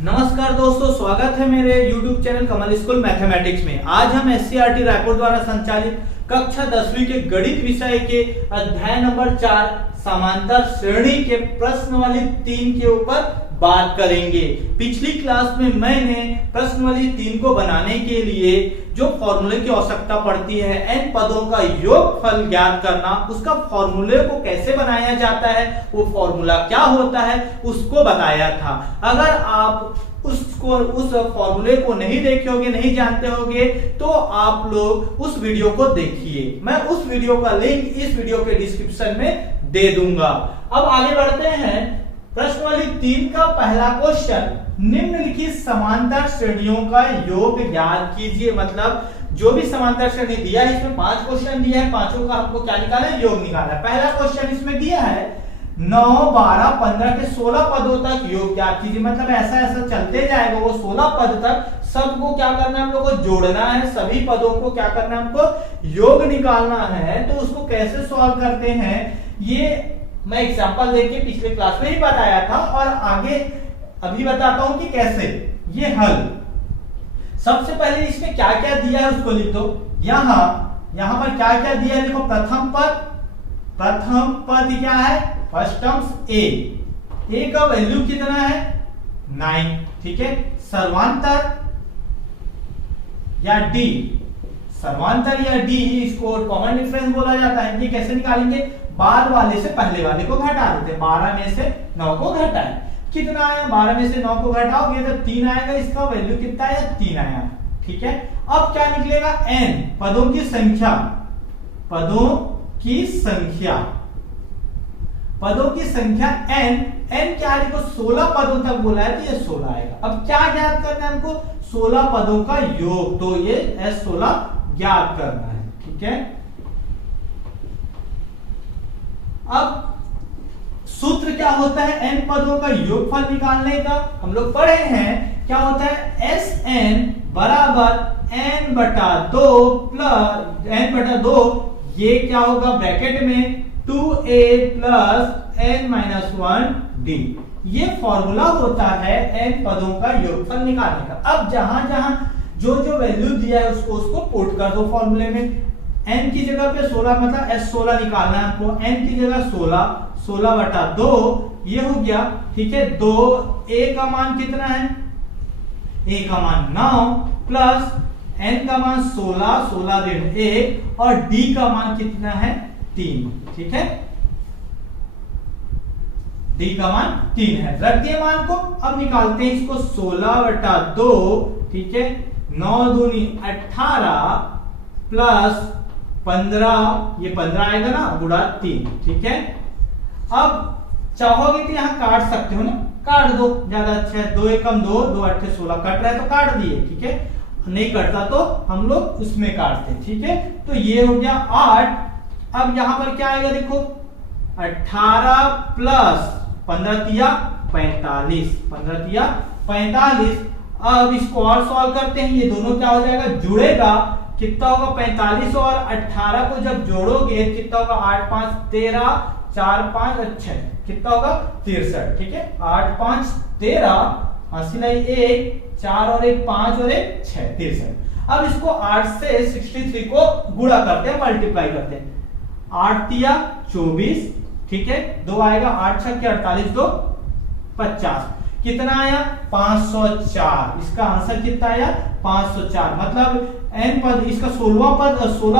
नमस्कार दोस्तों, स्वागत है मेरे YouTube चैनल कमल स्कूल मैथमेटिक्स में। आज हम SCERT रायपुर द्वारा संचालित कक्षा 10वीं के गणित विषय के अध्याय नंबर 4 समांतर श्रेणी के प्रश्नावली 3 के ऊपर बात करेंगे। पिछली क्लास में मैंने प्रश्नावली 3 को बनाने के लिए जो फॉर्मूले की आवश्यकता पड़ती है, n पदों का योगफल ज्ञात करना, उसका फॉर्मूले को कैसे बनाया जाता है, वो फॉर्मूला क्या होता है, उसको बताया था। अगर आप उस फॉर्मूले को नहीं देखे होगे, नहीं जानते होगे, तो आप लोग उस वीडियो को देखिए। मैं उस वीडियो का लिंक इस वीडियो के डिस्क्रिप्शन में दे दूंगा। अब आगे बढ़ते हैं। प्रश्नावली 3 का पहला क्वेश्चन, निम्नलिखित समांतर श्रेणियों का योग ज्ञात कीजिए। मतलब जो भी समांतर श्रेणी दिया है, इसमें 5 क्वेश्चन दिया है, पांचों का हमको क्या निकालना है, योग निकालना है। पहला क्वेश्चन इसमें दिया है 9, 12, 15 के 16 पदों तक योग ज्ञात कीजिए। मतलब ऐसा ऐसा चलते जाएगा, वो 16 पद तक सबको क्या करना है, हम लोग को जोड़ना है, सभी पदों को क्या करना है, हमको योग निकालना है। तो उसको कैसे सॉल्व करते हैं, ये मैं एग्जांपल देके पिछले क्लास में ही बताया था और आगे अभी बताता हूं कि कैसे ये हल। सबसे पहले इसमें क्या क्या दिया है उसको लिख दो। यहां पर क्या क्या दिया है देखो। प्रथम पद क्या है, फर्स्ट टर्म्स ए का वैल्यू कितना है 9, ठीक है। सर्वांतर या डी, इसको कॉमन डिफरेंस बोला जाता है। ये कैसे निकालेंगे, बाद वाले से पहले वाले को घटा देते हैं। 12 में से 9 को घटाएं, कितना आया, 12 में से 9 को घटाओगे तो 3 आएगा। इसका वैल्यू कितना आया, 3 आया, ठीक है। अब क्या निकलेगा, n पदों की संख्या n क्या है देखो, 16 पदों तक बोला है तो ये 16 आएगा। अब क्या ज्ञात करना है हमको, 16 पदों का योग, तो ये S16 ज्ञात करना है, ठीक है। अब सूत्र क्या होता है, n पदों का योगफल निकालने का, हम लोग पढ़े हैं। क्या होता है, Sn बराबर n/2 प्लस n/2, ये क्या होगा ब्रैकेट में 2a प्लस n-1d। ये फॉर्मूला होता है n पदों का योगफल निकालने का। अब जहां जहां जो वैल्यू दिया है उसको पुट कर दो फॉर्मूले में। n की जगह पे 16, मतलब S16 निकालना है हमको। n की जगह 16/2 ये हो गया, ठीक है। 2 a का मान कितना है, a का मान 9 प्लस n का मान 16 ऋण 1 और d का मान कितना है 3, ठीक है। d का मान 3 है। रख दिए मान को। अब निकालते हैं इसको, 16/2, ठीक है। 9 दूनी 18 प्लस 15, ये 15 आएगा ना, गुणा 3, ठीक है। अब चाहोगे तो यहां काट सकते हो ना, काट दो, ज्यादा अच्छा है। 2 एकम 2, 2 8 16 कट रहा है तो काट दिए, ठीक है। नहीं कटता तो हम लोग उसमें काटते, ठीक है। तो ये हो गया 8। अब यहां पर क्या आएगा देखो, 18 प्लस 15 तिया 45, 15 तिया 45। अब इसको और सॉल्व करते हैं, ये दोनों क्या हो जाएगा, जुड़ेगा। कितना होगा, 45 और 18 को जब जोड़ोगे कितना होगा, 8 5 13, 4 5 6, कितना होगा 63, ठीक है। 8 5 13, हासिल है 1, 4 और 1 5 और 1 6, 63। अब इसको 8 से 63 को गुणा करते हैं, मल्टीप्लाई करते हैं। 8 तिया 24, ठीक है। 2 आएगा, 8 6 के 48, 2 50, कितना आया 504। इसका आंसर कितना आया 504। मतलब n पद, इसका 16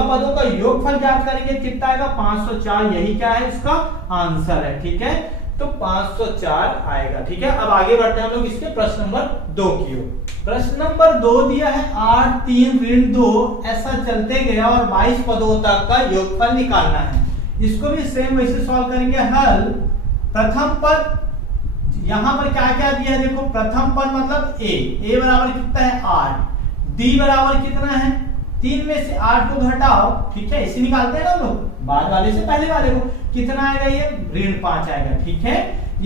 पदों का योगफल ज्ञात करेंगे, कितना आएगा 504। यही क्या है, इसका आंसर है, ठीक है। तो 504 आएगा, ठीक है। अब आगे बढ़ते हैं हम लोग इसके प्रश्न नंबर 2 की ओर। प्रश्न नंबर 2 दिया है 8 3 ऋण 2, ऐसा चलते गया और 22 पदों तक का योगफल निकालना है। इसको भी सेम वैसे सॉल्व करेंगे। हल, प्रथम पद, यहां पर क्या क्या दिया है देखो। प्रथम पद मतलब a बराबर कितना है 8, d बराबर कितना है 3 में से 8 को घटाओ, ठीक है। इसे निकालते हैं ना लोग, बाद वाले से पहले वाले को। कितना आएगा, ये ऋण 5 आएगा, ठीक है।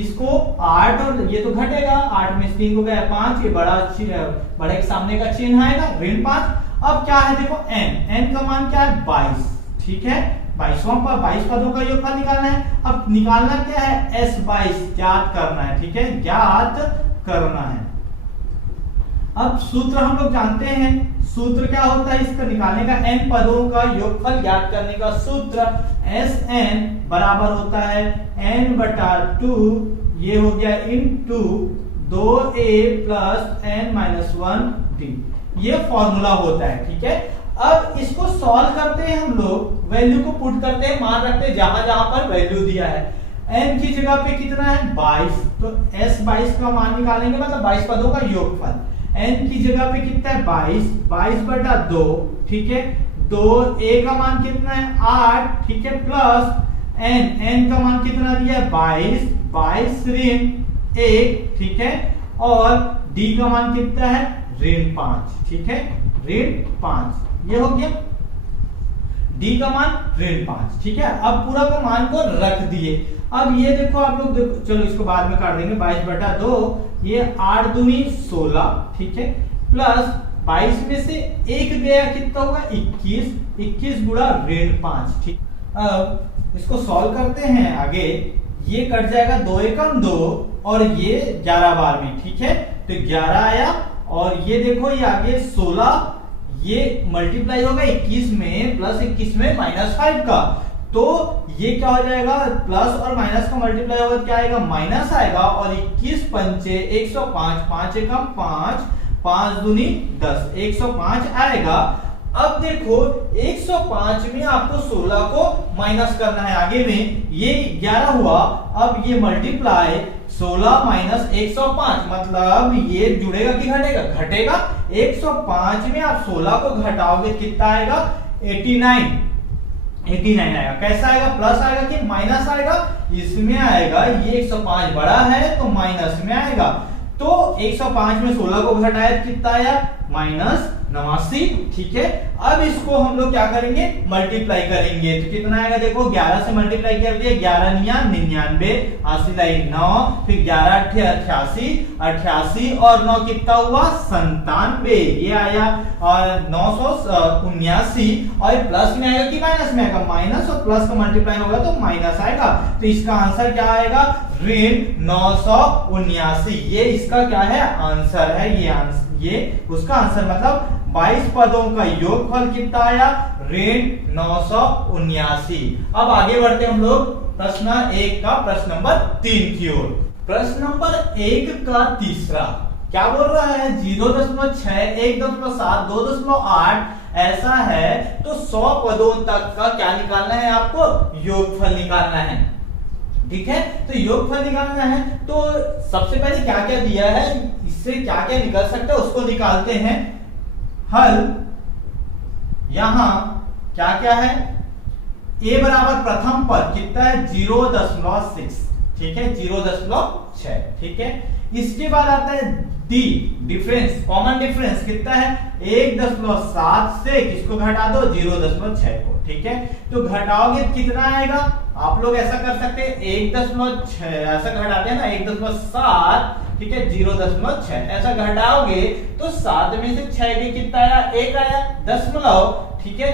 इसको 8 और ये तो घटेगा, 8 में से 3 को गया 5, ये बड़े के सामने का चिन्ह आएगा ऋण 5। अब क्या है देखो, n का मान क्या है 22, ठीक है। 22 पदों का योगफल निकालना है। अब निकालना क्या है, S22 ज्ञात करना है, ठीक है, ज्ञात करना है। अब सूत्र हम लोग जानते हैं, सूत्र क्या होता है इसका निकालने का, n पदों का योगफल ज्ञात करने का सूत्र Sn बराबर होता है n बटा 2, ये हो गया into 2a plus n minus 1d, ये फॉर्मूला होता है। ठीक है, अब इसको सॉल्व करते हैं हम लोग, वैल्यू को पुट करते हैं, मान रखते हैं जहां जहां पर वैल्यू दिया है। n की जगह पे कितना है 22, तो s22 का मान निकालेंगे, मतलब 22 पदों का योगफल। n की जगह पे कितना है 22, 22 बटा 2, ठीक है, 2a का मान कितना है 8, ठीक है, प्लस n का मान कितना दिया है 22, 22 ऋण 1, ठीक है, और d का मान कितना है ऋण 5, ठीक है, ऋण 5, ये हो गया d का मान ऋण 5, ठीक है। अब पूरा का मान को रख दिए। अब ये देखो आप लोग, देखो चलो इसको बाद में काट देंगे, 22 बटा 2, ये 8 दूनी 16, ठीक है, प्लस 22 में से 1 गया कितना होगा 21, 21 गुणा ऋण 5, ठीक। अब इसको सॉल्व करते हैं आगे, ये कट जाएगा 2 एकम 2 और ये 11 बार में, ठीक है, तो 11 आया, और ये देखो ये आगे 16, ये मल्टीप्लाई होगा 21 में प्लस 21 में माइनस 5 का, तो ये क्या हो जाएगा, प्लस और माइनस का मल्टीप्लाई होगा क्या आएगा माइनस आएगा, और 21 पंचे 105, 5 एकम 5, 5 दूनी 10, 105 आएगा। अब देखो 105 में आपको 16 को माइनस करना है, आगे में ये 11 हुआ, अब ये मल्टीप्लाई 16 माइनस 105, मतलब ये जुड़ेगा कि घटेगा, घटेगा। 105 में आप 16 को घटाओगे कितना आएगा 89 आएगा। कैसा आएगा, प्लस आएगा कि माइनस आएगा, इसमें आएगा, ये 105 बड़ा है तो माइनस में आएगा, तो 105 में 16 को घटाया कितना आया माइनस 89, ठीक है। अब इसको हम लोग क्या करेंगे, मल्टीप्लाई करेंगे, तो कितना आएगा देखो, 11 से मल्टीप्लाई कर दिया, 11 निया 99, 80 लाई 9, फिर 11 अट्ठे 88, 88 और 9 कितना हुआ 97, ये आया, और 979, और प्लस में आएगा कि माइनस में आएगा, माइनस और प्लस का मल्टीप्लाई होगा तो माइनस आएगा, तो इसका आंसर क्या आएगा ऋण 979, ये इसका क्या है आंसर है, ये आंसर, ये उसका आंसर, मतलब 22 पदों का योगफल कितना आया ऋण 979। अब आगे बढ़ते हम लोग प्रश्न 1 का प्रश्न नंबर 3 की ओर। प्रश्न नंबर 1 का तीसरा क्या बोल रहा है, 0.6, 1.7, 2.8 ऐसा है तो 100 पदों तक का क्या निकालना है, आपको योगफल निकालना है, ठीक है। तो योगफल निकालना है तो सबसे पहले क्या क्या दिया है, इससे क्या क्या निकल सकता है उसको निकालते हैं। हल यहां क्या क्या है, a बराबर प्रथम पद कितना है 0.6, ठीक है, 0.6, ठीक है। इसके बाद आता है d डिफरेंस, कॉमन डिफरेंस कितना है 1.7 से किसको घटा दो 0.6 को, ठीक है। तो घटाओगे कितना आएगा, आप लोग ऐसा कर सकते हैं 1.6 ऐसा घटाते हैं ना 1.7, ठीक है, 0.6 ऐसा घटाओगे तो 7 में से 6 के कितना आया 1 आया, दशमलव, ठीक है,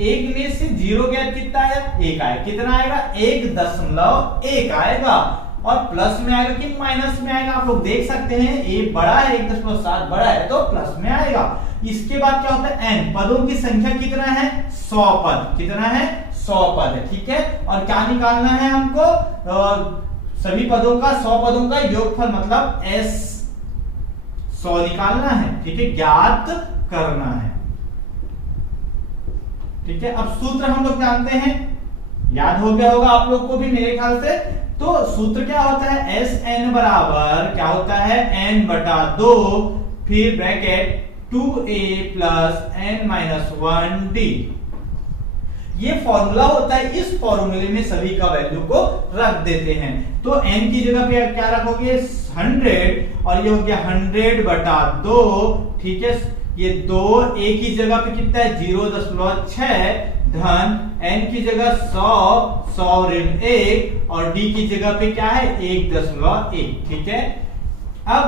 1 में से 0 गया कितना आया 1 आया, कितना आएगा 1.1 आएगा, और प्लस में आएगा कि माइनस में आएगा, आप लोग देख सकते हैं a बड़ा है 1.7 बड़ा है तो प्लस में आएगा। इसके बाद क्या होता है n पदों की संख्या कितना है 100 पद, कितना है 100 पद है, ठीक है। और क्या निकालना है हमको, सभी पदों का 100 पदों का योगफल, मतलब s 100 निकालना है, ठीक है, ज्ञात करना है, ठीक है। अब सूत्र हम लोग जानते हैं, याद हो गया होगा आप लोग को भी मेरे ख्याल से। तो सूत्र क्या होता है Sn बराबर क्या होता है n बटा 2, फिर bracket 2a plus n minus 1d, ये फॉर्मूला होता है। इस फॉर्मूले में सभी का वैल्यू को रख देते हैं, तो n की जगह पे क्या रखोगे 100, और ये हो गया 100 बटा 2, ठीक है, ये 2 a की जगह पे कितना है 0.6 धन n की जगह 100 ऋण 1, और d की जगह पे क्या है 1.1, ठीक है। अब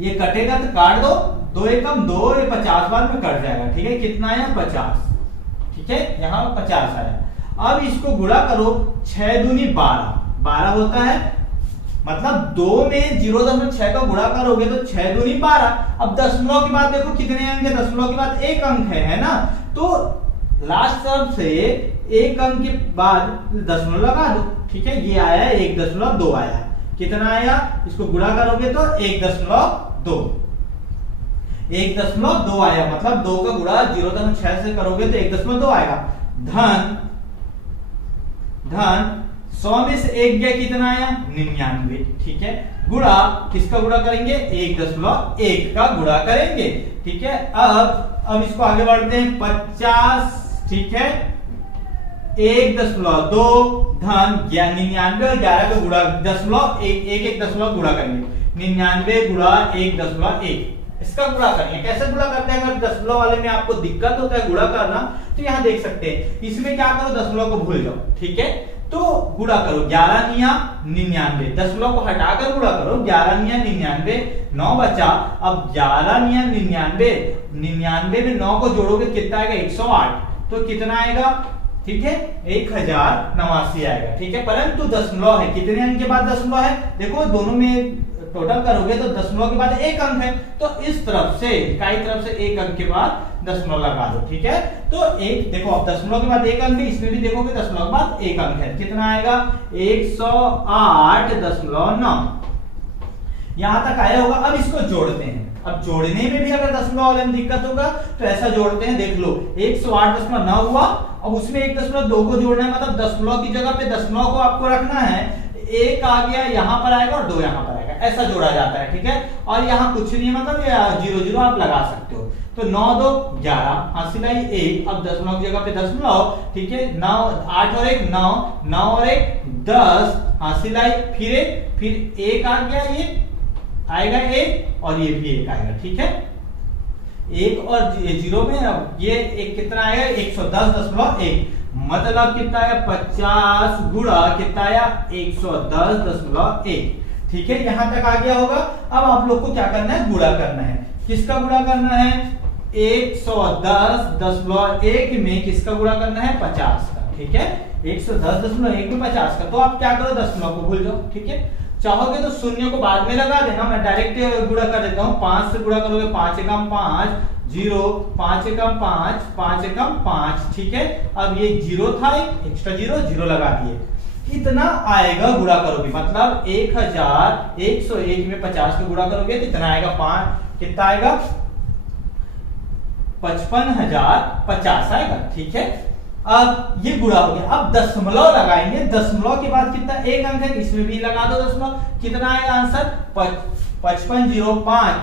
ये कटेगा तो काट दो, 2 एकम 2, ये 50 बार में कट जाएगा, ठीक है, कितना आया 50, ठीक है, यहां 50 आया। अब इसको गुणा करो, 6 दूनी 12, 12 होता है, मतलब 2 में 0.6 का गुणा करोगे तो 6 दूनी 12। अब दशमलव के बाद देखो कितने अंक है, दशमलव के बाद एक अंक है ना, तो लास्ट तरफ से एक अंक के बाद दशमलव लगा दो, ठीक है। ये आया 1.2 आया, कितना आया, इसको गुणा करोगे तो 1.2, 1.2 आया, मतलब 2 का गुणा 0.6 से करोगे तो 1.2 आएगा। धन 100 में से 1 गया, कितना आया, 99, ठीक है। गुणा किसका गुणा करेंगे, 1.1 का गुणा करेंगे, ठीक है। अब इसको आगे बढ़ते हैं, 50, ठीक है, 1.2 धन 99 और 11 का गुणा एक दशमलव गुणा करेंगे, 99 गुणा 1.1, इसका गुणा करेंगे। कैसे गुणा करते हैं, अगर दशमलव वाले में आपको दिक्कत होता है गुणा करना तो यहाँ देख सकते हैं, इसमें क्या करो, दशमलव को भूल जाओ, ठीक है। तो गुणा करो 11 निया 99, दशमलव को हटाकर गुणा करो, 11 निया 99, 9 बचा। अब 11 निया 99 में 9 को जोड़ोगे कितना आएगा, 108, तो कितना आएगा, ठीक है, 1089 आएगा, ठीक है। परंतु दशमलव है, कितने अंक के बाद दशमलव है, देखो दोनों में टोटल करोगे तो दशमलव के बाद एक अंक है, तो इस तरफ से इकाई तरफ से एक अंक के बाद दशमलव लगा दो, ठीक है। तो एक देखो, अब दशमलव के बाद एक अंक है, इसमें भी देखोगे दशमलव के बाद एक अंक है, कितना आएगा, 108.9, यहां तक आया होगा। अब इसको जोड़ते हैं, अब जोड़ने में भी अगर दशमलव वाले में दिक्कत होगा तो ऐसा जोड़ते हैं, देख लो 108.9 हुआ, अब उसमें 1.2 को जोड़ना है, मतलब दशमलव की जगह पे दशमलव को आपको रखना है, एक आ गया यहां पर आएगा और 2 यहां पर आएगा, ऐसा जोड़ा जाता है, ठीक है। और यहाँ कुछ नहीं, मतलब 0 आप लगा सकते हो, तो 9 2 11 हासिल आई 1, अब दशमलव की जगह पे दशमलव, ठीक है, 9 8 और 1 9, 9 और 1 10 हासिल आई, फिर 1 आ गया, ये आएगा 1 और ये भी 1 आएगा, ठीक है। 1 और 0 में अब ये 1 कितना आएगा, 110.1, मतलब कितना आया, 50 गुणा कितना आया, 110.1, ठीक है। यहां तक आ गया होगा। अब आप लोग को क्या करना है, गुणा करना है, किसका गुणा करना है, 110.1 में किसका गुणा करना है, 50 का, ठीक है। 110.1 में 50 का, तो आप क्या करो, दशमलव को भूल जाओ, ठीक है। चाहोगे तो शून्य को बाद में लगा देना, मैं डायरेक्ट गुणा कर देता हूं, 5 से गुणा करोगे 5 एकम 5 0, 5 एकम 5 5 एकम 5, ठीक है। अब ये 0 था, एक एक्स्ट्रा 0 लगा दिए, इतना आएगा गुणा करोगे, मतलब 1101 में 50 को गुणा करोगे तो इतना आएगा, 5 कितना आएगा, 55,050 आएगा, ठीक है। अब ये गुणा हो गया, अब दशमलव लगाएंगे, दशमलव के बाद कितना, एक अंक है, इसमें भी लगा दो दशमलव, कितना आएगा आंसर, 5505,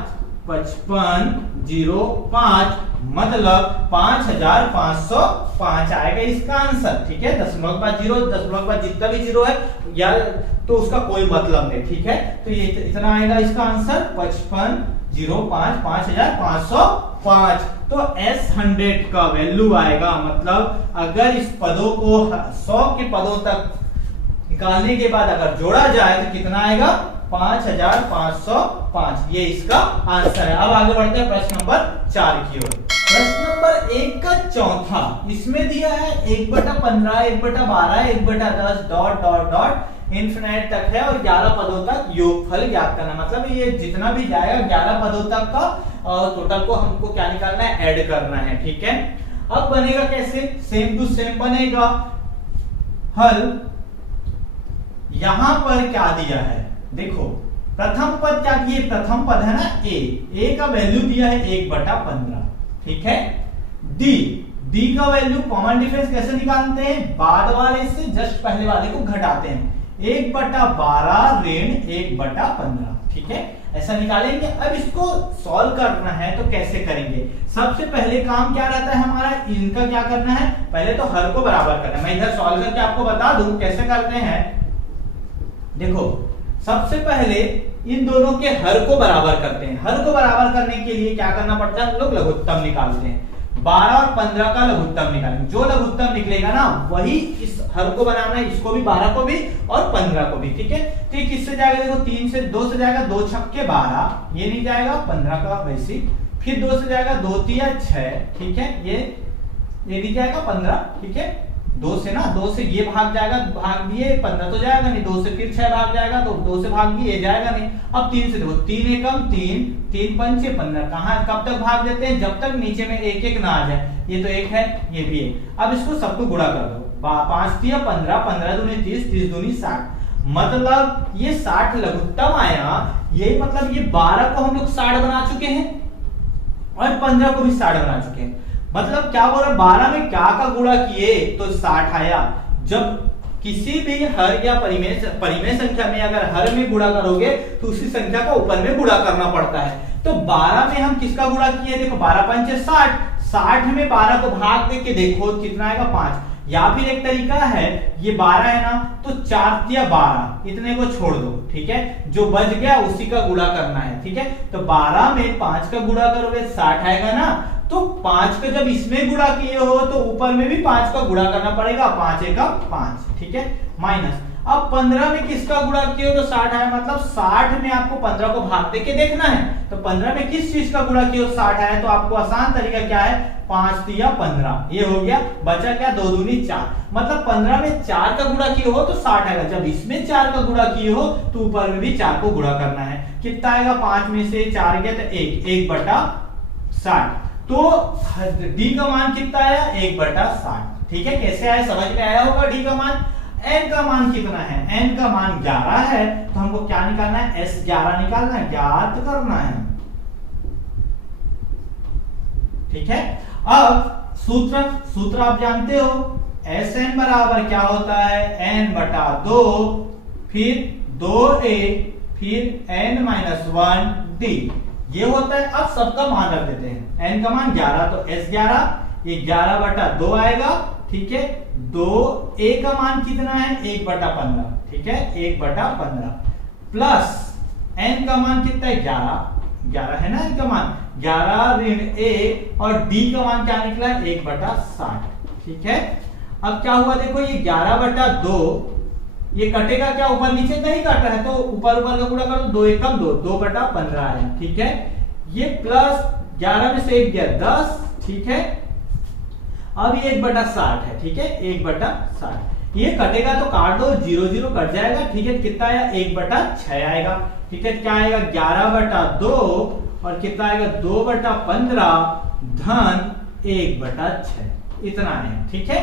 5505 मतलब 5505 आएगा इसका आंसर, ठीक है। दशमलव के बाद 0, दशमलव के बाद जितना भी 0 है यार तो उसका कोई मतलब नहीं, ठीक है। तो ये इतना आएगा इसका आंसर, 5505 5505। तो S100 का वैल्यू आएगा, मतलब अगर इस पदों को 100 के पदों तक निकालने के बाद अगर जोड़ा जाए तो कितना आएगा, 5505, ये इसका आंसर है। अब आगे बढ़ते हैं प्रश्न नंबर 4 की ओर। प्रश्न नंबर 1 का चौथा, इसमें दिया है 1/15, 1/12, 1/10 डॉट डॉट डॉट इन्फिनिट तक है और 11 पदों तक योगफल ज्ञात करना, मतलब ये जितना भी जाएगा 11 पदों तक का और टोटल को हमको क्या निकालना है, ऐड करना है, ठीक है। अब बनेगा कैसे, सेम टू सेम बनेगा। हल यहां पर क्या दिया है, देखो प्रथम पद क्या दिए, प्रथम पद है ना a का वैल्यू दिया है 1/15, ठीक है। d का वैल्यू कॉमन डिफरेंस कैसे निकालते हैं, बाद वाले से जस्ट पहले वाले को घटाते हैं, 1/12 ऋण 1/15, ठीक है, ऐसा निकालेंगे। अब इसको सॉल्व करना है तो कैसे करेंगे, सबसे पहले काम क्या रहता है हमारा, इनका क्या करना है, पहले तो हर को बराबर करना है। मैं इधर सॉल्व करके आपको बता दूं कैसे करते हैं। देखो सबसे पहले इन दोनों के हर को बराबर करते हैं। हर को बराबर करने के लिए क्या करना पड़ता है, हम लोग लघुत्तम निकालते हैं। 12 और 15 का लघुत्तम निकालेंगे, जो लघुत्तम निकलेगा ना वही इस हर को बनाना है, इसको भी 12 को भी और 15 को भी, ठीक है। तो ये किससे जाएगा, देखो 3 से 2 से जाएगा, 2 छक्के 12, ये नहीं जाएगा 15 का वैसे, फिर 2 से जाएगा 2 3 6, ठीक है, ये नहीं जाएगा 15, ठीक है, 2 से ना, 2 से ये भाग जाएगा, भाग दिए 15 तो जाएगा नहीं, 2 से फिर 6 भाग जाएगा तो 2 से भाग दिए जाएगा नहीं। अब 3 से देखो, 3 एकम 3, 3 पंचे 15, कहाँ कब तक भाग देते हैं, जब तक नीचे में एक एक ना आ जाए। ये तो एक है, ये भी है। अब इसको सबको गुणा कर दो, 5 तिया 15, 15 दूनी 30, 30 दूनी 60, मतलब ये 60 लघुत्तम आया। ये मतलब ये 12 को हम लोग 60 बना चुके हैं और 15 को भी 60 बना चुके हैं। मतलब क्या बोल रहा है, 12 में क्या का गुणा किए तो 60 आया। जब किसी भी हर या परिमेय संख्या में अगर हर में गुणा करोगे तो उसी संख्या को ऊपर में गुणा करना पड़ता है। तो 12 में हम किसका गुणा किए, देखो 12 पंचे 60, 60 में 12 को भाग दे के देखो कितना आएगा 5। या फिर एक तरीका है, ये 12 है ना, तो 4 तिया 12, इतने को छोड़ दो, ठीक है, जो बच गया उसी का गुणा करना है, ठीक है। तो 12 में 5 का गुणा करोगे 60 आएगा ना, तो 5 का जब इसमें गुणा किए हो तो ऊपर में भी 5 का गुणा करना पड़ेगा, 5 एकम 5, ठीक है, माइनस। अब 15 में किसका गुणा किए हो तो 60 आया, मतलब 60 में आपको 15 को भाग दे के देखना है। तो 15 में किस चीज का गुणा किए हो 60 आया, तो आपको आसान तरीका क्या है, 5 तिया 15, ये हो गया। बचा क्या, 2 दूनी 4, मतलब 15 में 4 का गुणा किए हो तो 60 आएगा। जब इसमें 4 का गुणा किए हो तो ऊपर में भी 4 को गुणा करना है। कितना आएगा, 5 में से 4 गया तो 1/60। तो डी का मान कितना आया, 1/60, ठीक है। कैसे आया, समझ में आया होगा। डी का मान, n का मान कितना है, n का मान 11 है, तो हमको क्या निकालना है, S11 निकालना है, ज्ञात करना है, ठीक है। अब सूत्र आप जानते हो, Sn बराबर क्या होता है, n/2, फिर 2a, फिर n-1d, ये होता है। अब सबका मान रख देते हैं, n का मान 11 तो S11, ये 11/2 आएगा, ठीक है। 2a का मान कितना है, 1/15, ठीक है, 1/15, प्लस n का मान कितना है, 11 है ना, n का मान 11 ऋण a, और d का मान क्या निकला है, 1/60, ठीक है। अब क्या हुआ, देखो ये 11/2, ये कटेगा क्या, ऊपर नीचे नहीं काट रहा है, तो ऊपर का गुणा करो, 2 एकम 2, 2/15 आया, ठीक है। ये प्लस 11 में से 1 गया 10, ठीक है। अब ये 1/60 है, ठीक है, 1/60, ये कटेगा तो काट दो, 0 0 कट जाएगा, ठीक है। कितना आया, 1/6 आएगा, ठीक है। क्या आएगा, 11/2, और कितना आएगा, 2/15 धन 1/6, इतना है, ठीक है।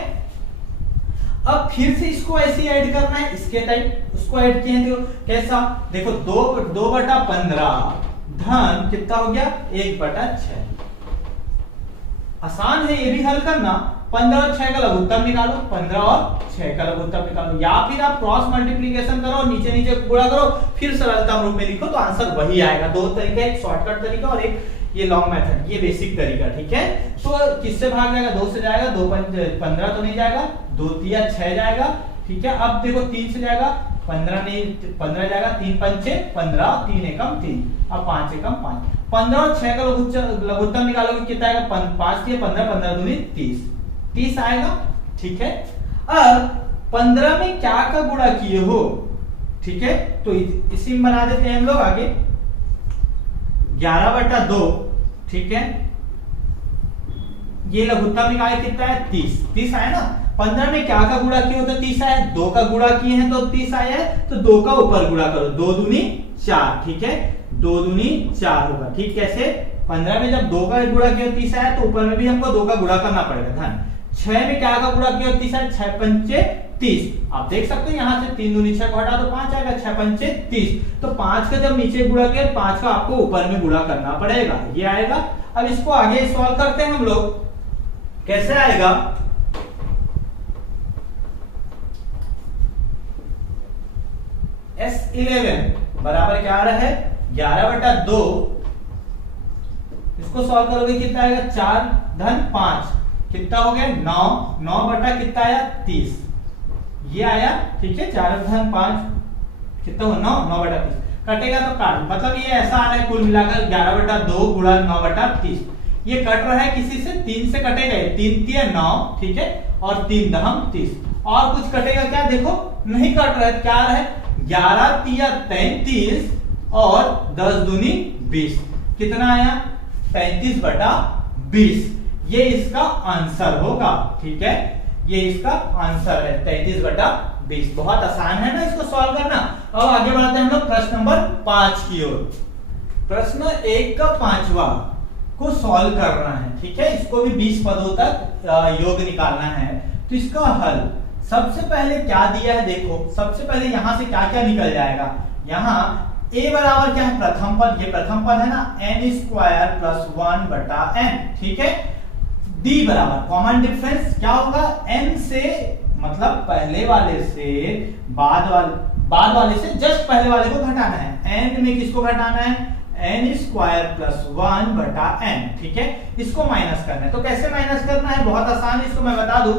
अब फिर से इसको ऐसे ऐड करना है, इसके टाइप उसको ऐड किए हैं, कैसा, देखो 2/15 धन कितना हो गया, 1/6। आसान है ये भी हल करना। 15 और 6 का लघुत्तम निकालो, 15 और 6 का लघुत्तम निकालो, या फिर आप क्रॉस मल्टीप्लीकेशन करो, नीचे नीचे गुणा करो, फिर सरलतम रूप में लिखो तो आंसर वही आएगा। दो तरीका, एक शॉर्टकट तरीका और एक ये लॉन्ग मेथड, ये बेसिक तरीका, ठीक है। तो किससे भाग जाएगा, 2 से जाएगा, 2 15 तो नहीं जाएगा, 2 तिया 6 जाएगा, ठीक है। अब देखो 3 से जाएगा, 15 नहीं, 15 जाएगा, 3 पंचे 15, 3 एकम 3, अब 5 एकम 5, 15 और 6 का लघुत्तम निकालोगे कितना आएगा, 5 तिया 15, 15 दूनी 30, 30 आएगा, ठीक है। अब 15 में क्या का गुणा किए हो, ठीक है, तो इसी में बना देते हैं हम लोग आगे, 11/2, ठीक है। ये लघुत्तम निकाले कितना है, 30, 30 आया ना। 15 में क्या का गुणा किए हो तो 30 आया, 2 का गुणा किए हैं तो 30 आया है, तो 2 का ऊपर गुणा करो, 2 दूनी 4, ठीक है, 2 दूनी 4 होगा, ठीक। कैसे, 15 में जब 2 का गुणा किया 30 आया, तो ऊपर में भी हमको 2 का गुणा करना पड़ेगा धन। 6 में क्या का गुणा किया 30 आया, 6 पंचे 30, आप देख सकते हो यहाँ से 3 दूनी 6 को हटा तो 5 आएगा, 6 पंचे 30, तो 5 का जब नीचे गुणा किया 5 का आपको ऊपर में गुणा करना पड़ेगा, ये आएगा। अब इसको आगे सॉल्व करते हैं हम लोग, कैसे आएगा, S11 बराबर क्या आ रहा है, 11/2, इसको सॉल्व करोगे कितना आएगा, 4 धन 5, कितना हो गया 9, 9 बटा कितना आया 30, ये आया, ठीक है। 4 धन 5 कितना हुआ 9, 9/30, कटेगा तो काट, मतलब ये ऐसा आ रहा है कुल मिलाकर 11/2 गुणा 9/30, ये कट रहा है किसी से, 3 से कटेगा, 3 तिया 9, ठीक है, और 3 दहम 30, और कुछ कटेगा क्या, देखो नहीं कट रहा है, क्या रहा है, 11 तिया 33 और 10 दूनी 20, कितना आया 35/20, ये इसका आंसर होगा, ठीक है। ये इसका आंसर है 33/20। बहुत आसान है ना इसको सॉल्व करना। अब आगे बढ़ते हैं हम लोग प्रश्न नंबर 5 की ओर। प्रश्न 1 का 5वां को सॉल्व करना है, ठीक है। इसको भी 20 पदों तक योग निकालना है। तो इसका हल सबसे पहले क्या दिया है, देखो सबसे पहले यहां से क्या क्या निकल जाएगा। यहाँ a बराबर क्या है, प्रथम पद, ये प्रथम पद है ना, n² + 1/n, ठीक है। d बराबर कॉमन डिफरेंस क्या होगा, n से मतलब पहले वाले से बाद वाले से जस्ट पहले वाले को घटाना है। n में किसको घटाना है, n² + 1/n, ठीक है। इसको माइनस करना है। तो कैसे माइनस करना है, बहुत आसान है, इसको मैं बता दूं,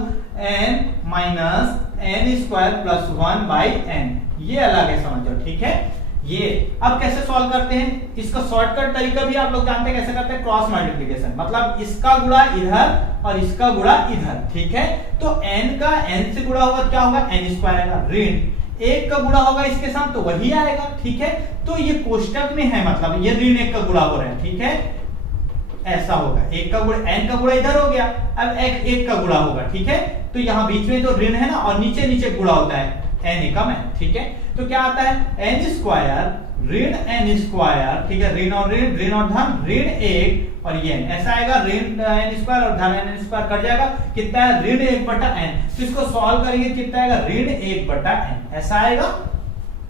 n - n² + 1/n, ये अलग है, समझो, ठीक है। ये अब कैसे सॉल्व करते हैं, इसका शॉर्टकट तरीका भी आप लोग जानते हैं कैसे करते हैं, क्रॉस मल्टीप्लिकेशन, मतलब इसका गुणा इधर और इसका गुणा इधर, ठीक है। तो n का n से गुणा होगा क्या होगा, n² आएगा, ऋण 1 का गुणा होगा इसके साथ तो वही आएगा, ठीक है। तो ये कोष्टक में है, मतलब ये ऋण 1 का गुणा हो रहा है, ठीक है, ऐसा होगा। 1 का गुणा, n का गुणा इधर हो गया, अब 1 का गुणा होगा, ठीक है। तो यहाँ बीच में जो ऋण है ना, और नीचे नीचे गुणा होता है n एकम है, ठीक है। तो क्या आता है, n² ऋण n², ठीक है, ऋण और धन, ऋण 1 और ये n, ऐसा आएगा, ऋण n² और धन n² कट जाएगा, कितना है, ऋण 1/n। तो इसको सॉल्व करेंगे, कितना आएगा, ऋण 1/n, ऐसा आएगा।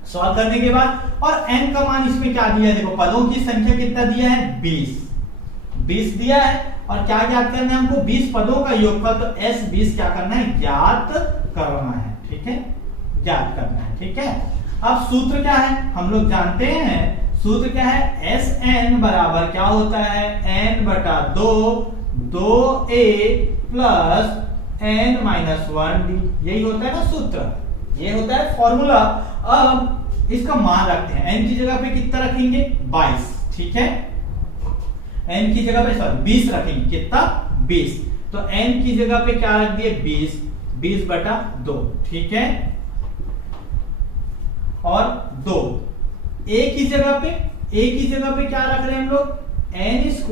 सॉल्व करने के बाद और n का मान इसमें क्या दिया है, देखो पदों की संख्या कितना दिया है, 20 दिया है। और क्या ज्ञात करना है हमको, 20 पदों का योगफल, तो S20 क्या करना है, ज्ञात करना है, ठीक है, ज्ञात करना है, ठीक है। अब सूत्र क्या है, हम लोग जानते हैं, सूत्र क्या है, Sn बराबर क्या होता है, n/2 2a + n - 1d, यही होता है ना सूत्र, ये होता है फॉर्मूला। अब इसका मान रखते हैं, n की जगह पे कितना रखेंगे, 22, ठीक है, n की जगह पे 20 रखेंगे, कितना, 20। तो n की जगह पे क्या रख दिए, 20/2, ठीक है, और 2 a की जगह पे क्या रख रहे हैं हम लोग, n² +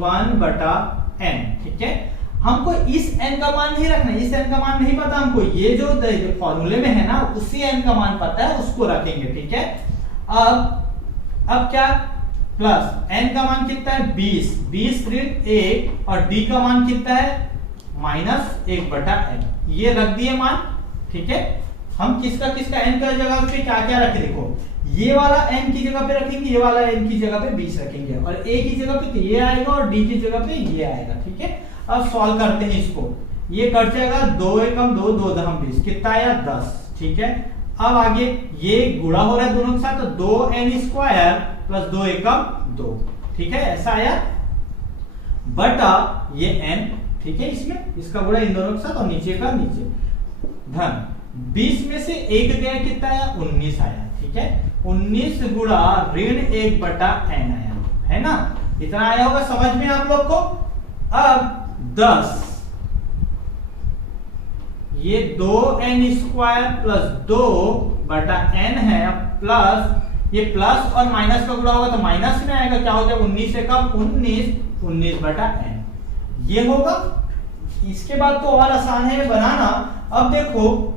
1/n, ठीक है। हमको इस n का मान नहीं रखना, इस n का मान नहीं पता हमको, ये जो फॉर्मूले में है ना, उसी n का मान पता है, उसको रखेंगे, ठीक है। अब क्या, प्लस n का मान कितना है, 20 ऋण 1 और d का मान कितना है, -1/n, ये रख दिए मान, ठीक है। हम किसका n का जगह पे क्या क्या रखे, देखो ये वाला n की जगह पे रखेंगे, ये वाला n की जगह पे 20 रखेंगे, और a की जगह पे ये आएगा और d की जगह पे ये आएगा, ठीक है। अब सॉल्व करते हैं इसको, ये कट जाएगा, 2 एकम 2, 2 दहम 20, कितना आया, 10, ठीक है। अब आगे ये गुणा हो रहा है दोनों के साथ, तो 2n² + 2 एकम 2, ठीक है, ऐसा आया, बटा ये n, ठीक है, इसमें इसका गुणा इन दोनों के साथ और नीचे का नीचे, धन 20 में से 1 गया, कितना आया, 19 आया, ठीक है। 19 गुणा ऋण 1/n आया, है ना, इतना आया होगा समझ में आप लोग को। अब 10, ये 2n² + 2/n है, प्लस ये प्लस और माइनस का गुणा होगा तो माइनस में आएगा, क्या हो जाएगा, 19 से कम 19/n, ये होगा। इसके बाद तो और आसान है बनाना। अब देखो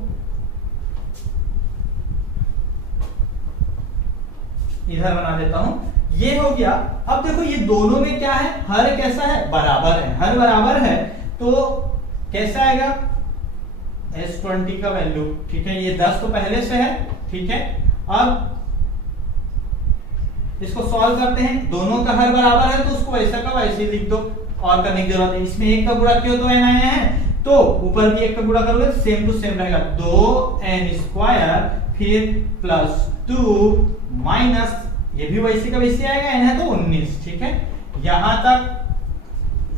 इधर बना देता हूं, ये हो गया। अब देखो ये दोनों में क्या है, हर कैसा है, बराबर है, हर बराबर है, तो कैसा आएगा, S20 का वैल्यू, ठीक है, ये 10 तो पहले से है, ठीक है। अब इसको सॉल्व करते हैं, दोनों का हर बराबर है तो उसको ऐसा का वैसे लिख दो, और करने की जरूरत है। इसमें 1 का गुणा क्यों, तो n आया है, तो ऊपर भी 1 का गुणा करोगे सेम टू सेम रहेगा, 2n² फिर +2 माइनस, ये भी वैसे का वैसे आएगा, n है तो 19, ठीक है। यहां तक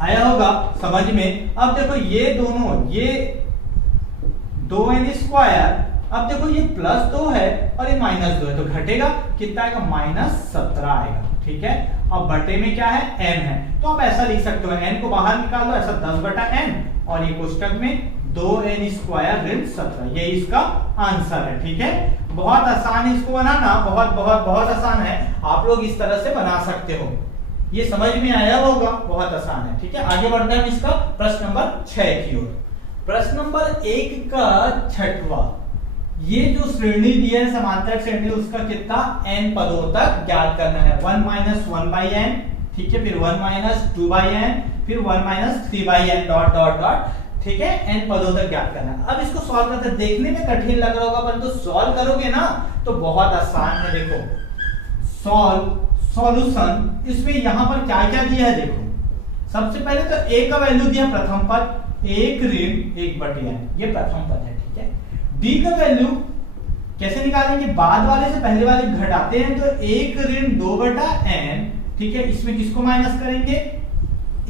आया होगा समझ में। अब देखो ये दोनों, ये 2n², अब देखो ये +2 है और ये -2 है, तो घटेगा, कितना आएगा, -17 आएगा, ठीक है। अब बटे में क्या है, n है, तो आप ऐसा लिख सकते हो, n को बाहर निकाल दो, ऐसा 10/n, और ये कोष्टक में 2n² ऋण 17, ये इसका आंसर है, ठीक है। बहुत आसान है इसको बनाना, बहुत बहुत बहुत आसान है, आप लोग इस तरह से बना सकते हो, ये समझ में आया होगा, बहुत आसान है, ठीक है। आगे बढ़ते हैं इसका प्रश्न नंबर 6 की ओर। प्रश्न नंबर 1 का छठवा, ये जो श्रेणी दी है समांतर श्रेणी, उसका कितना n पदों तक ज्ञात करना है। 1 माइनस 1/n, ठीक है, फिर 1 माइनस 2/n, फिर 1 minus 3/n dot dot dot, ठीक है, n पदों तक ज्ञात करना है। अब इसको सॉल्व करते हैं, देखने में कठिन लग रहा होगा परंतु सॉल्व करोगे ना तो बहुत आसान है। देखो सॉल्यूशन, इसमें यहां पर क्या क्या दिया है देखो। सबसे पहले तो a का वैल्यू दिया प्रथम पद 1 ऋण 1/n, ये प्रथम पद है, ठीक है। d का वैल्यू कैसे निकालेंगे, बाद वाले से पहले वाले घटाते हैं तो 1 ऋण 2/n, ठीक है। इसमें किसको माइनस करेंगे,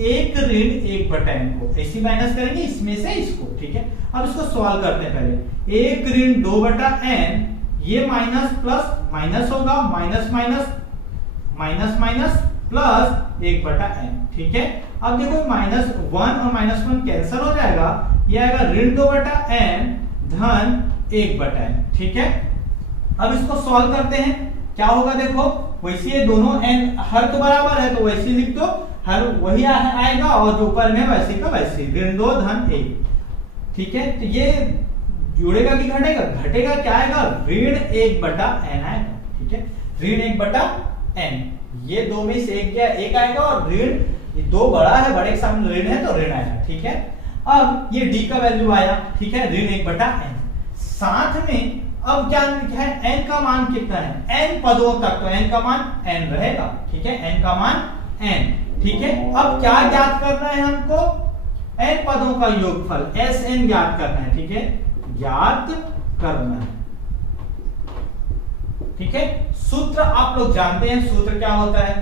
1 ऋण 1/n को, ऐसे माइनस करेंगे इसमें से इसको, ठीक है। अब इसको सॉल्व करते हैं पहले। 1 ऋण 2/n, ये माइनस प्लस माइनस होगा, minus minus minus minus plus 1/n, ठीक है। अब देखो -1 और -1 कैंसिल हो जाएगा, ये आएगा ऋण 2/n धन 1/n, ठीक है। अब इसको सॉल्व करते हैं, क्या होगा देखो, वैसे ये दोनों n हर तो बराबर है तो वैसे लिख दो, हर वही आएगा और जो ऊपर में वैसे का वैसे, ऋण 2 धन 1, ठीक है। तो ये जुड़ेगा कि घटेगा, घटेगा, क्या आएगा, ऋण 1/n आएगा, ठीक है, ऋण 1/n। ये 2 में से 1 गया, 1 आएगा और ऋण, ये 2 बड़ा है, बड़े के सामने ऋण है तो ऋण आएगा, ठीक है। अब ये d का वैल्यू आया, ठीक है, ऋण 1/n। साथ में अब क्या है, n का मान कितना है, n पदों तक, तो n का मान n रहेगा, ठीक है, n का मान n, ठीक है। अब क्या ज्ञात करना है हमको, n पदों का योगफल Sn ज्ञात करना है, ठीक है, ज्ञात करना है, ठीक है। सूत्र आप लोग जानते हैं, सूत्र क्या होता है,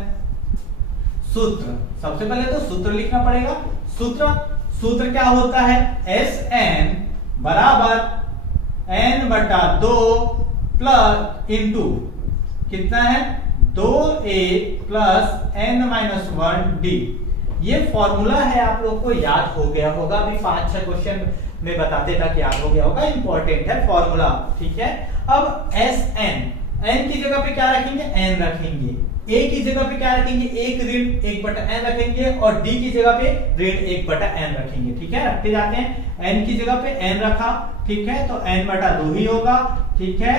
सूत्र सबसे पहले तो सूत्र लिखना पड़ेगा। सूत्र क्या होता है, Sn बराबर n/2 प्लस इंटू कितना है, 2a प्लस n-1d। ये फॉर्मूला है, आप लोग को याद हो गया होगा, अभी 5-6 क्वेश्चन में बता देता कि याद हो गया होगा, इंपॉर्टेंट है फॉर्मूला, ठीक है। अब Sn, n की जगह पे क्या रखेंगे, n रखेंगे, a की जगह पे क्या रखेंगे, 1 ऋण 1/n रखेंगे और d की जगह पे ऋण 1/n रखेंगे, ठीक है। रखते जाते हैं, n की जगह पे n रखा, ठीक है, तो n/2 ही होगा, ठीक है।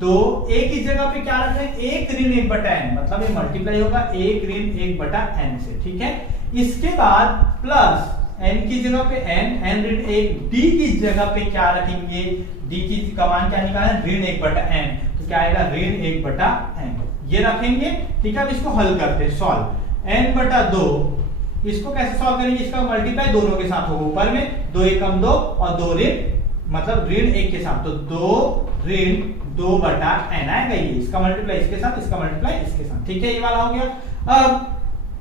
2 a की जगह पे क्या रखें, 1 ऋण 1/n, मतलब ये मल्टीप्लाई होगा 1 ऋण 1/n से, ठीक है। इसके बाद प्लस n की जगह पे n ऋण 1, d की जगह पे क्या रखेंगे, d की कमान क्या निकालें, ऋण 1/n, तो क्या आएगा, ऋण 1/n, ये रखेंगे, ठीक है। अब इसको हल करते हैं, सॉल्व n/2, इसको कैसे सॉल्व करेंगे, इसका मल्टीप्लाई दोनों के साथ होगा, ऊपर में 2 एकम 2 और 2 ऋण, मतलब ऋण 1 के साथ, तो 2 ऋण 2/n आएगा, ये इसका मल्टीप्लाई इसके साथ, इसका मल्टीप्लाई इसके साथ, ठीक है, ये वाला हो गया। अब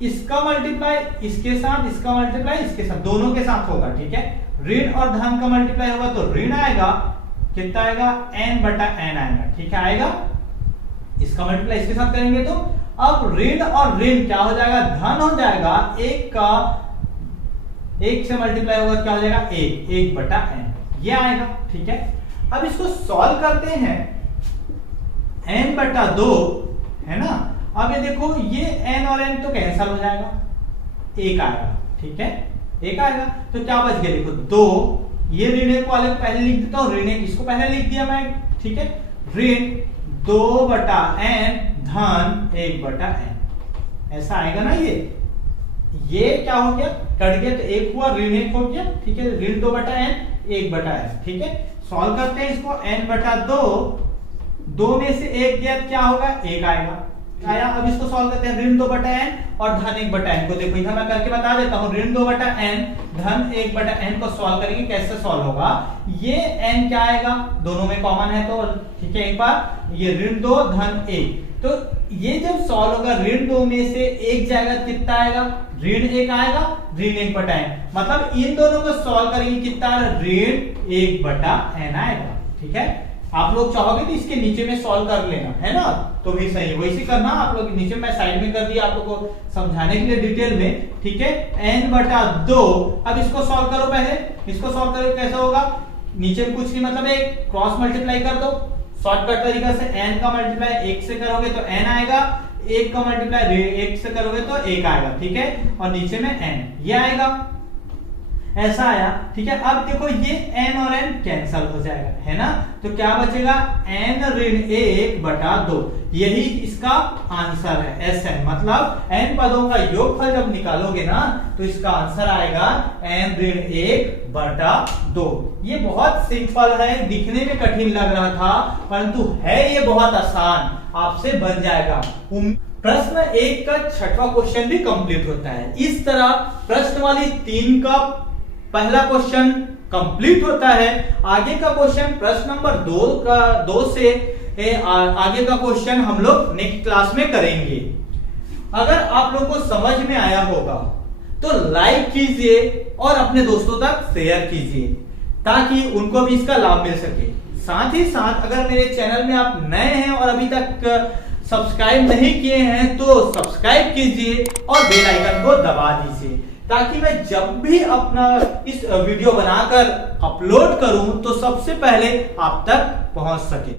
इसका मल्टीप्लाई इसके साथ, इसका मल्टीप्लाई इसके साथ, दोनों के साथ होगा, ठीक है। ऋण और धन का मल्टीप्लाई होगा तो ऋण आएगा, कितना आएगा, n/n आएगा, ठीक है, आएगा। इसका मल्टीप्लाई इसके साथ करेंगे तो अब ऋण और ऋण क्या हो जाएगा, धन हो जाएगा, 1 का 1 से मल्टीप्लाई होगा, क्या हो जाएगा, 1/n, ये आएगा, ठीक है। अब इसको सॉल्व करते हैं, n/2 है ना। अब ये देखो, ये n और n तो कैंसिल हो जाएगा, 1 आएगा, ठीक है, 1 आएगा, तो क्या बच गया, देखो 2, ये ऋण 1 वाले को पहले लिख देता हूं, ऋण 1 इसको पहले लिख दिया मैं, ठीक है, ऋण 2/n धन 1/n, ऐसा आएगा ना। ये क्या हो गया, कट गया, तो 1 हुआ, ऋण 1 हो गया, ठीक है, ऋण 2/n 1/n, ठीक है। सॉल्व करते हैं इसको, n/2, 2 में से 1 गया, क्या होगा, 1 आएगा, आया। अब इसको सॉल्व करते हैं, ऋण 2/n और धन 1/n को, देखो इधर मैं करके बता देता हूं, ऋण 2/n धन 1/n को सॉल्व करेंगे, कैसे सॉल्व होगा, ये n क्या आएगा, दोनों में कॉमन है तो, ठीक है, एक बार ये ऋण 2 धन 1, तो ये जब सॉल्व होगा, ऋण 2 में से 1 जाएगा, कितना आएगा, ऋण 1 आएगा, ऋण 1/n, मतलब इन दोनों को सॉल्व करेंगे, कितना, ऋण 1/n आएगा, ठीक है। आप लोग चाहोगे तो इसके नीचे में सॉल्व कर लेना, है ना, तो भी सही, वैसे करना आप लोग, नीचे मैं साइड में कर दिया आप लोगों को समझाने के लिए डिटेल में, ठीक है। n/2, अब इसको सॉल्व करो, पहले इसको सॉल्व करो, कैसे होगा, नीचे में कुछ नहीं, मतलब एक क्रॉस मल्टीप्लाई कर दो शॉर्टकट तरीका से, n का मल्टीप्लाई 1 से करोगे तो n आएगा, 1 का मल्टीप्लाई 1 से करोगे तो 1 आएगा, ठीक है, और नीचे में n, ये आएगा। ऐसा आया, ठीक है। अब देखो ये n और n कैंसल हो जाएगा, है ना, तो क्या बचेगा n ऋण 1/2, यही इसका आंसर है Sn, मतलब n पदों का योगफल जब निकालोगे ना तो इसका आंसर आएगा n ऋण 1/2। ये बहुत सिंपल है, दिखने में कठिन लग रहा था परंतु है ये बहुत आसान, आपसे बन जाएगा। प्रश्न 1 का 6वां क्वेश्चन भी कंप्लीट होता है। इस तरह प्रश्न वाली 3 का पहला क्वेश्चन कंप्लीट होता है। आगे का क्वेश्चन प्रश्न नंबर 2 से आगे का क्वेश्चन हम लोग नेक्स्ट क्लास में करेंगे। अगर आप लोग को समझ में आया होगा तो लाइक कीजिए और अपने दोस्तों तक शेयर कीजिए ताकि उनको भी इसका लाभ मिल सके। साथ ही साथ अगर मेरे चैनल में आप नए हैं और अभी तक सब्सक्राइब नहीं किए हैं तो सब्सक्राइब कीजिए और बेल आइकन को दबा दीजिए ताकि मैं जब भी अपना इस वीडियो बनाकर अपलोड करूं तो सबसे पहले आप तक पहुंच सके।